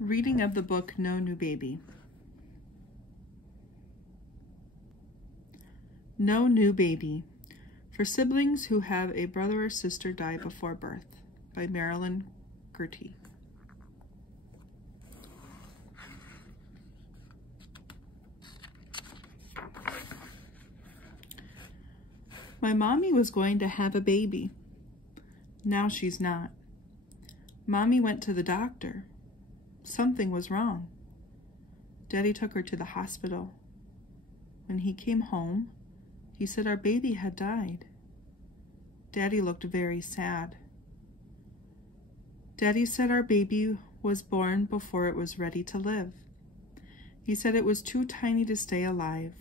Reading of the book No New Baby. No New Baby. For siblings who have a brother or sister die before birth, by Marilyn Gertie. My mommy was going to have a baby. Now she's not. Mommy went to the doctor. Something was wrong. Daddy took her to the hospital. When he came home, he said our baby had died. Daddy looked very sad. Daddy said our baby was born before it was ready to live. He said it was too tiny to stay alive.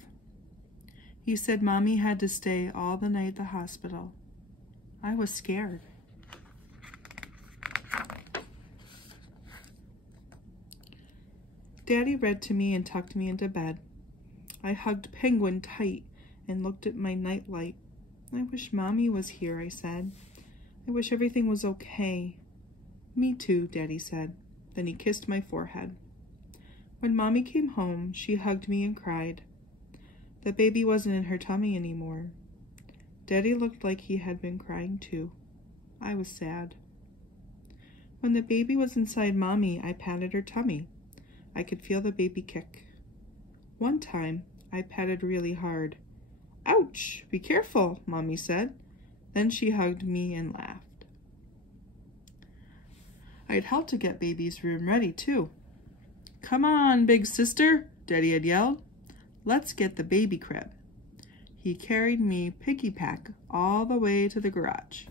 He said Mommy had to stay all the night at the hospital. I was scared. Daddy read to me and tucked me into bed. I hugged Penguin tight and looked at my nightlight. I wish Mommy was here, I said. I wish everything was okay. Me too, Daddy said. Then he kissed my forehead. When Mommy came home, she hugged me and cried. The baby wasn't in her tummy anymore. Daddy looked like he had been crying too. I was sad. When the baby was inside Mommy, I patted her tummy. I could feel the baby kick. One time, I patted really hard. Ouch! Be careful, Mommy said. Then she hugged me and laughed. I'd helped to get baby's room ready, too. Come on, big sister, Daddy had yelled. Let's get the baby crib. He carried me piggyback all the way to the garage.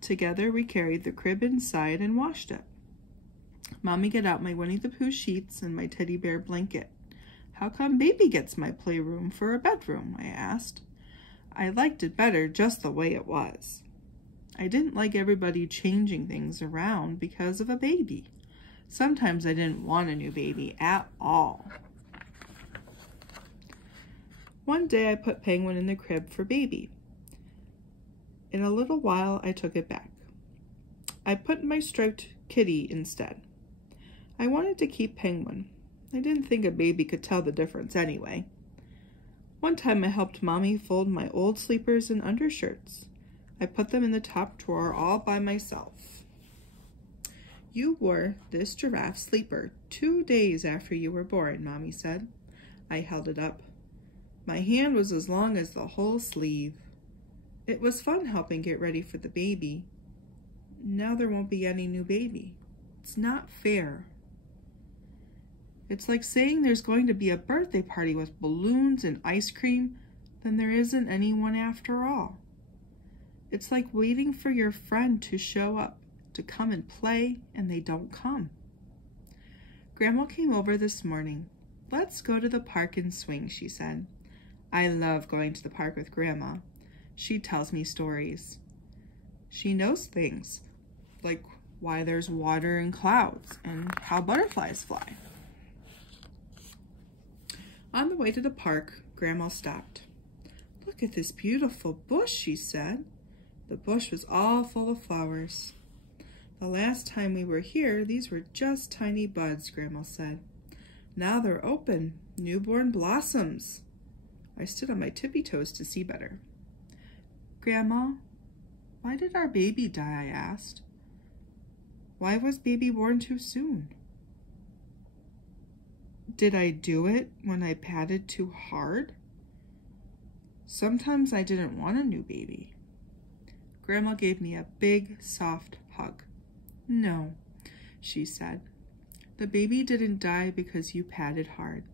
Together, we carried the crib inside and washed it. Mommy got out my Winnie the Pooh sheets and my teddy bear blanket. How come baby gets my playroom for a bedroom? I asked. I liked it better just the way it was. I didn't like everybody changing things around because of a baby. Sometimes I didn't want a new baby at all. One day I put Penguin in the crib for baby. In a little while I took it back. I put my striped kitty instead. I wanted to keep Penguin. I didn't think a baby could tell the difference anyway. One time I helped Mommy fold my old sleepers and undershirts. I put them in the top drawer all by myself. You wore this giraffe sleeper 2 days after you were born, Mommy said. I held it up. My hand was as long as the whole sleeve. It was fun helping get ready for the baby. Now there won't be any new baby. It's not fair. It's like saying there's going to be a birthday party with balloons and ice cream, then there isn't anyone after all. It's like waiting for your friend to show up to come and play, and they don't come. Grandma came over this morning. Let's go to the park and swing, she said. I love going to the park with Grandma. She tells me stories. She knows things, like why there's water in clouds and how butterflies fly. On the way to the park, Grandma stopped. Look at this beautiful bush, she said. The bush was all full of flowers. The last time we were here, these were just tiny buds, Grandma said. Now they're open, newborn blossoms. I stood on my tippy toes to see better. Grandma, why did our baby die? I asked. Why was baby born too soon? Did I do it when I patted too hard? Sometimes I didn't want a new baby. Grandma gave me a big, soft hug. No, she said. The baby didn't die because you patted hard.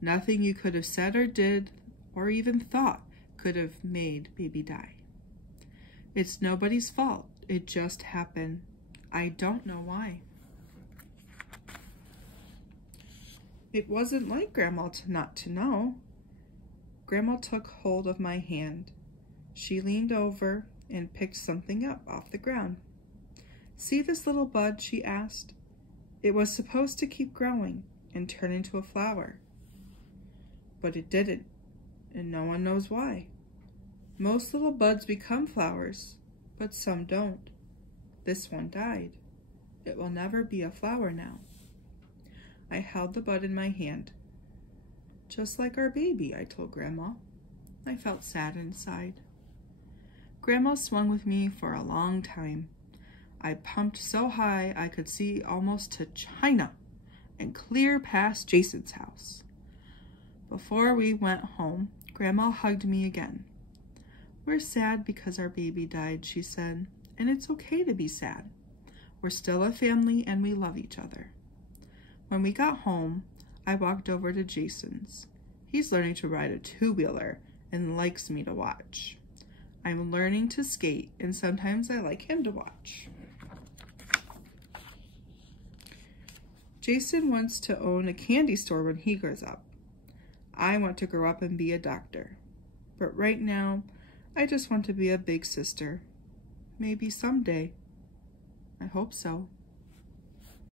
Nothing you could have said or did or even thought could have made baby die. It's nobody's fault. It just happened. I don't know why. It wasn't like Grandma not to know. Grandma took hold of my hand. She leaned over and picked something up off the ground. See this little bud, she asked. It was supposed to keep growing and turn into a flower. But it didn't, and no one knows why. Most little buds become flowers, but some don't. This one died. It will never be a flower now. I held the bud in my hand. Just like our baby, I told Grandma. I felt sad inside. Grandma swung with me for a long time. I pumped so high I could see almost to China and clear past Jason's house. Before we went home, Grandma hugged me again. We're sad because our baby died, she said, and it's okay to be sad. We're still a family and we love each other. When we got home, I walked over to Jason's. He's learning to ride a two-wheeler and likes me to watch. I'm learning to skate and sometimes I like him to watch. Jason wants to own a candy store when he grows up. I want to grow up and be a doctor. But right now, I just want to be a big sister. Maybe someday. I hope so.